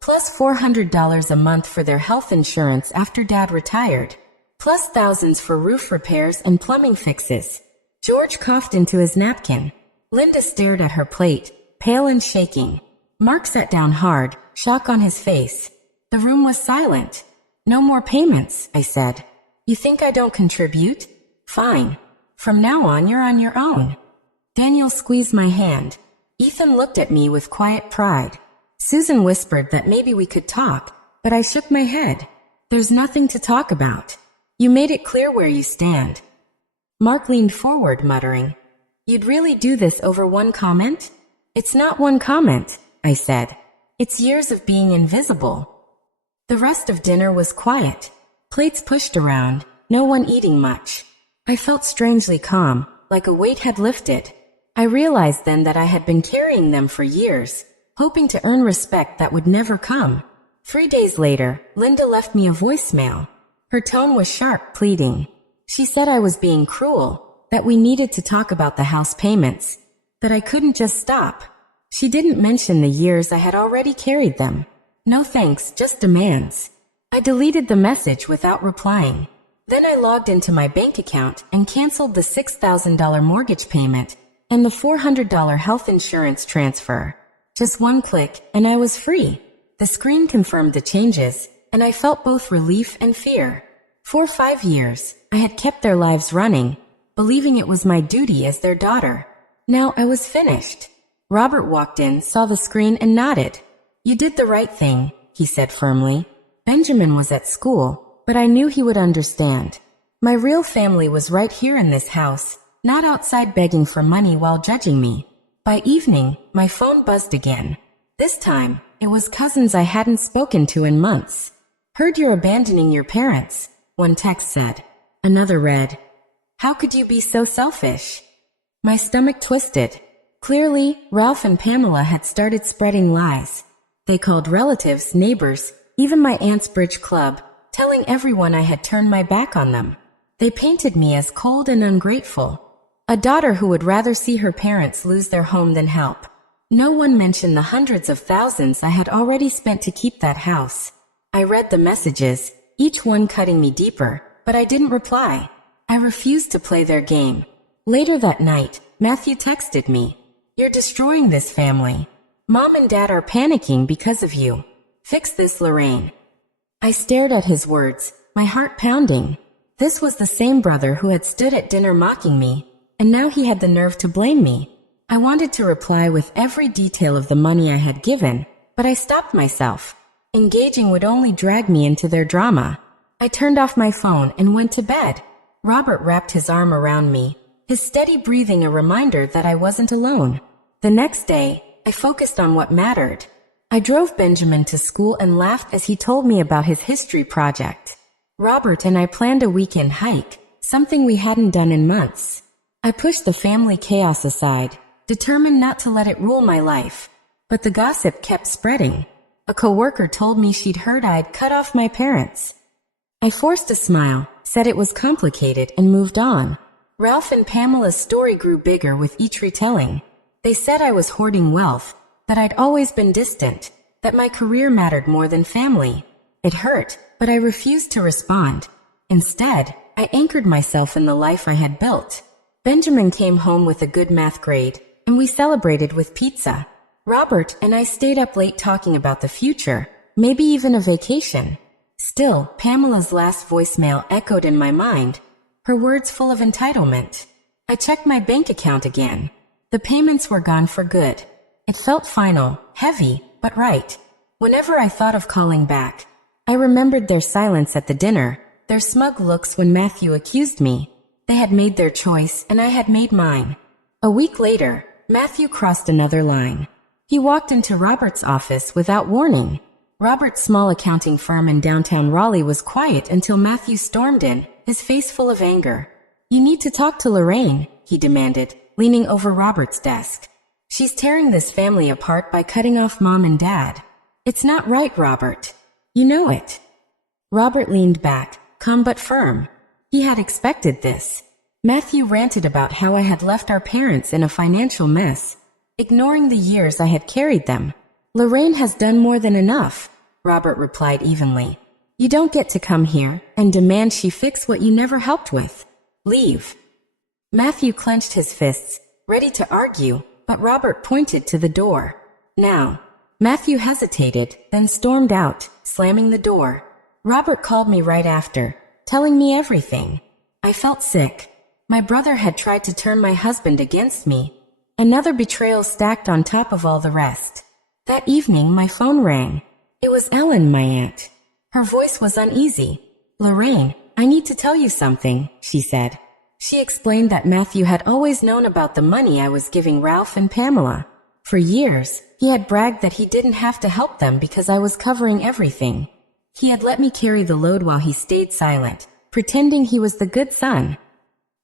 plus $400 a month for their health insurance after Dad retired, plus thousands for roof repairs and plumbing fixes. George coughed into his napkin. Linda stared at her plate, pale and shaking. Mark sat down hard, shock on his face. The room was silent. No more payments, I said. You think I don't contribute? Fine. From now on, you're on your own. Daniel squeezed my hand. Ethan looked at me with quiet pride. Susan whispered that maybe we could talk, but I shook my head. There's nothing to talk about. You made it clear where you stand. Mark leaned forward, muttering, You'd really do this over one comment? It's not one comment, I said. It's years of being invisible. The rest of dinner was quiet. Plates pushed around, no one eating much. I felt strangely calm, like a weight had lifted. I realized then that I had been carrying them for years, hoping to earn respect that would never come. 3 days later, Linda left me a voicemail. Her tone was sharp, pleading. She said I was being cruel, that we needed to talk about the house payments, that I couldn't just stop. She didn't mention the years I had already carried them. No thanks, just demands. I deleted the message without replying. Then I logged into my bank account and canceled the $6,000 mortgage payment and the $400 health insurance transfer. Just one click, and I was free. The screen confirmed the changes, and I felt both relief and fear. For 5 years, I had kept their lives running, believing it was my duty as their daughter. Now I was finished. Robert walked in, saw the screen, and nodded. You did the right thing, he said firmly. Benjamin was at school, but I knew he would understand. My real family was right here in this house, not outside begging for money while judging me. By evening, my phone buzzed again. This time, it was cousins I hadn't spoken to in months. Heard you're abandoning your parents, one text said. Another read, How could you be so selfish? My stomach twisted. Clearly, Ralph and Pamela had started spreading lies. They called relatives, neighbors, even my aunt's bridge club, telling everyone I had turned my back on them. They painted me as cold and ungrateful. A daughter who would rather see her parents lose their home than help. No one mentioned the hundreds of thousands I had already spent to keep that house. I read the messages, each one cutting me deeper, but I didn't reply. I refused to play their game. Later that night, Matthew texted me. You're destroying this family. Mom and Dad are panicking because of you. Fix this, Lorraine. I stared at his words, my heart pounding. This was the same brother who had stood at dinner mocking me, and now he had the nerve to blame me. I wanted to reply with every detail of the money I had given, but I stopped myself. Engaging would only drag me into their drama. I turned off my phone and went to bed. Robert wrapped his arm around me, his steady breathing a reminder that I wasn't alone. The next day, I focused on what mattered. I drove Benjamin to school and laughed as he told me about his history project. Robert and I planned a weekend hike, something we hadn't done in months. I pushed the family chaos aside, determined not to let it rule my life. But the gossip kept spreading. A coworker told me she'd heard I'd cut off my parents. I forced a smile, said it was complicated, and moved on. Ralph and Pamela's story grew bigger with each retelling. They said I was hoarding wealth, that I'd always been distant, that my career mattered more than family. It hurt, but I refused to respond. Instead, I anchored myself in the life I had built. Benjamin came home with a good math grade, and we celebrated with pizza. Robert and I stayed up late talking about the future, maybe even a vacation. Still, Pamela's last voicemail echoed in my mind, her words full of entitlement. I checked my bank account again. The payments were gone for good. It felt final, heavy, but right. Whenever I thought of calling back, I remembered their silence at the dinner, their smug looks when Matthew accused me. They had made their choice, and I had made mine. A week later, Matthew crossed another line. He walked into Robert's office without warning. Robert's small accounting firm in downtown Raleigh was quiet until Matthew stormed in, his face full of anger. You need to talk to Lorraine, he demanded, leaning over Robert's desk. She's tearing this family apart by cutting off Mom and Dad. It's not right, Robert. You know it. Robert leaned back, calm but firm. He had expected this. Matthew ranted about how I had left our parents in a financial mess, ignoring the years I had carried them. Lorraine has done more than enough, Robert replied evenly. You don't get to come here and demand she fix what you never helped with. Leave. Matthew clenched his fists, ready to argue, but Robert pointed to the door. Now. Matthew hesitated, then stormed out, slamming the door. Robert called me right after, telling me everything. I felt sick. My brother had tried to turn my husband against me. Another betrayal stacked on top of all the rest. That evening my phone rang. It was Ellen, my aunt. Her voice was uneasy. Lorraine, I need to tell you something, she said. She explained that Matthew had always known about the money I was giving Ralph and Pamela. For years, he had bragged that he didn't have to help them because I was covering everything. He had let me carry the load while he stayed silent, pretending he was the good son.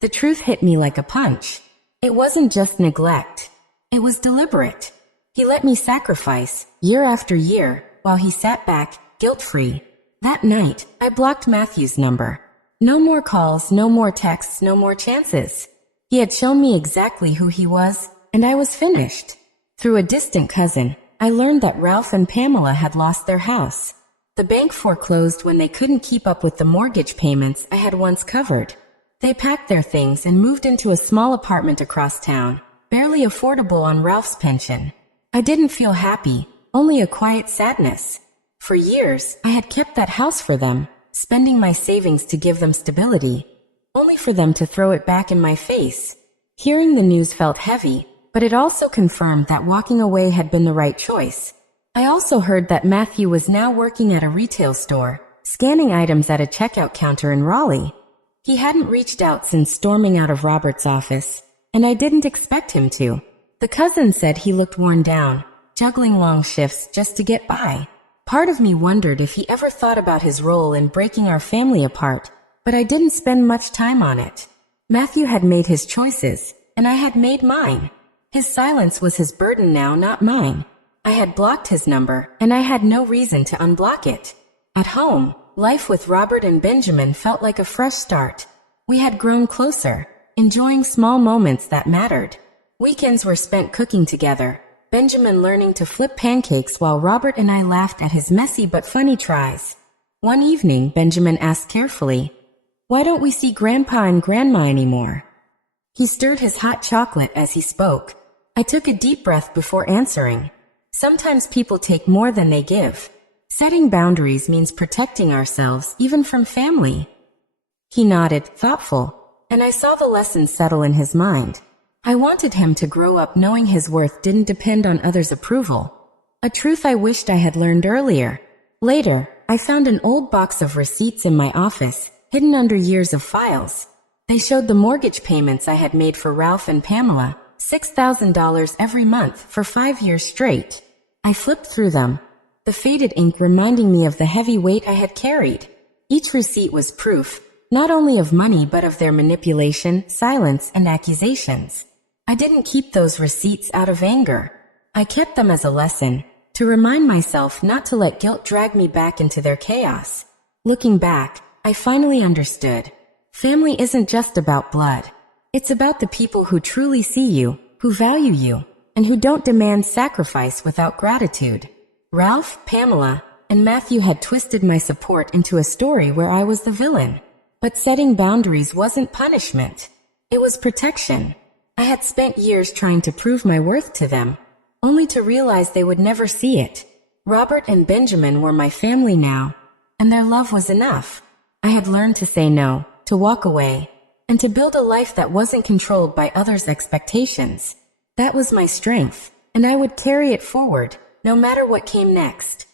The truth hit me like a punch. It wasn't just neglect. It was deliberate. He let me sacrifice, year after year, while he sat back, guilt-free. That night, I blocked Matthew's number. No more calls, no more texts, no more chances. He had shown me exactly who he was, and I was finished. Through a distant cousin, I learned that Ralph and Pamela had lost their house. The bank foreclosed when they couldn't keep up with the mortgage payments I had once covered. They packed their things and moved into a small apartment across town, barely affordable on Ralph's pension. I didn't feel happy, only a quiet sadness. For years, I had kept that house for them, spending my savings to give them stability, only for them to throw it back in my face. Hearing the news felt heavy, but it also confirmed that walking away had been the right choice. I also heard that Matthew was now working at a retail store, scanning items at a checkout counter in Raleigh. He hadn't reached out since storming out of Robert's office, and I didn't expect him to. The cousin said he looked worn down, juggling long shifts just to get by. Part of me wondered if he ever thought about his role in breaking our family apart, but I didn't spend much time on it. Matthew had made his choices, and I had made mine. His silence was his burden now, not mine. I had blocked his number, and I had no reason to unblock it. At home, life with Robert and Benjamin felt like a fresh start. We had grown closer, enjoying small moments that mattered. Weekends were spent cooking together, Benjamin learning to flip pancakes while Robert and I laughed at his messy but funny tries. One evening, Benjamin asked carefully, "Why don't we see Grandpa and Grandma anymore?" He stirred his hot chocolate as he spoke. I took a deep breath before answering. Sometimes people take more than they give. Setting boundaries means protecting ourselves, even from family. He nodded, thoughtful, and I saw the lesson settle in his mind. I wanted him to grow up knowing his worth didn't depend on others' approval. A truth I wished I had learned earlier. Later, I found an old box of receipts in my office, hidden under years of files. They showed the mortgage payments I had made for Ralph and Pamela, $6,000 every month for 5 years straight. I flipped through them, the faded ink reminding me of the heavy weight I had carried. Each receipt was proof, not only of money but of their manipulation, silence, and accusations. I didn't keep those receipts out of anger. I kept them as a lesson, to remind myself not to let guilt drag me back into their chaos. Looking back, I finally understood. Family isn't just about blood. It's about the people who truly see you, who value you, and who don't demand sacrifice without gratitude. Ralph, Pamela, and Matthew had twisted my support into a story where I was the villain. But setting boundaries wasn't punishment. It was protection. I had spent years trying to prove my worth to them, only to realize they would never see it. Robert and Benjamin were my family now, and their love was enough. I had learned to say no, to walk away, and to build a life that wasn't controlled by others' expectations. That was my strength, and I would carry it forward, no matter what came next.